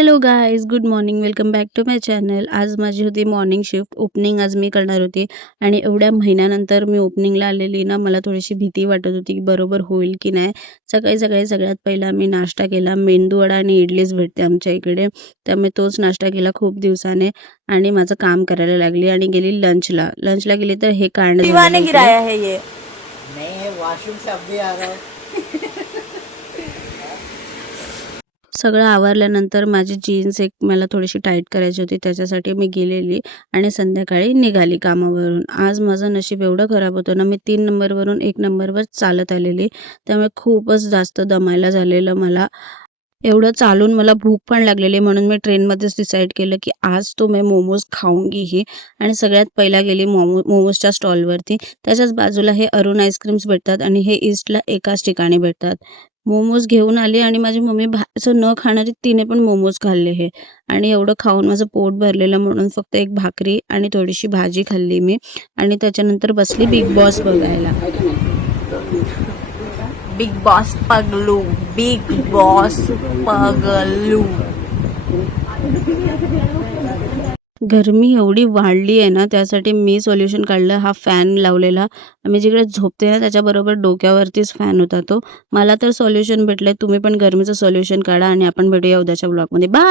Hello guys, good morning. Welcome back to my channel. आज माझी होती मॉर्निंग शिफ्ट. ओपनिंग आज मी करणार होती आणि एवढ्या महिन्यानंतर मी ओपनिंगला आलेली ना, मला थोडीशी भीती वाटत होती की बरोबर होईल की नाही. सकाळी सकाळी सगळ्यात पहिला मी नाश्ता केला. मेंदूवडा आणि इडलीच भेटते आमच्या इकडे, त्यामुळे तोच नाश्ता केला खूप दिवसाने आणि माझं काम करायला लागली आणि गेली लंचला गेली तर हे कांड झालेलं इकडे. गिराया है ये नहीं है, वॉशरूम से अब भी आ रहा हूँ। सगळं आवरल्यानंतर माझी जीन्स एक मला थोडीशी टाईट करायची होती, त्याच्यासाठी मी गेलेली आणि संध्याकाळी निघाली कामावरून. आज माझं नशीब एवढं खराब होतं ना, मी 3 नंबरवरून 1 नंबरवर चालत आलेली, त्यामुळे खूपच जास्त दमायला झालेलं मला. एवढं चालून मला भूक पण लागलेली, म्हणून मी ट्रेनमध्येच डिसाईड केलं की आज तो मी मोमोज खाऊंगी ही. आणि सगळ्यात पहिला गेली मोमोजच्या स्टॉलवरती. त्याच्याच बाजूला हे अरुण आईस्क्रीम्स भेटतात आणि हे ईस्टला एकाच ठिकाणी भेटतात. मोमोज घेऊन आली आणि माझी मम्मी बाहेरचं न खाणारी, तिने पण मोमोज खाल्ले हे. आणि एवढं खाऊन माझं पोट भरलेलं, म्हणून फक्त एक भाकरी आणि थोडीशी भाजी खाल्ली मी आणि त्याच्यानंतर बसली बिग बॉस बघायला. बिग बॉस पगलू, बिग बॉस पगलू. गरमी एवढी वाढली आहे ना, त्यासाठी मी सोल्युशन काढलं. हा फॅन लावलेला, आम्ही जिकडे झोपते ना त्याच्याबरोबर डोक्यावरतीच फॅन होता तो. मला तर सोल्युशन भेटलंय. तुम्ही पण गरमीचं सोल्युशन काढा आणि आपण भेटूया उद्याच्या ब्लॉगमध्ये. बाय.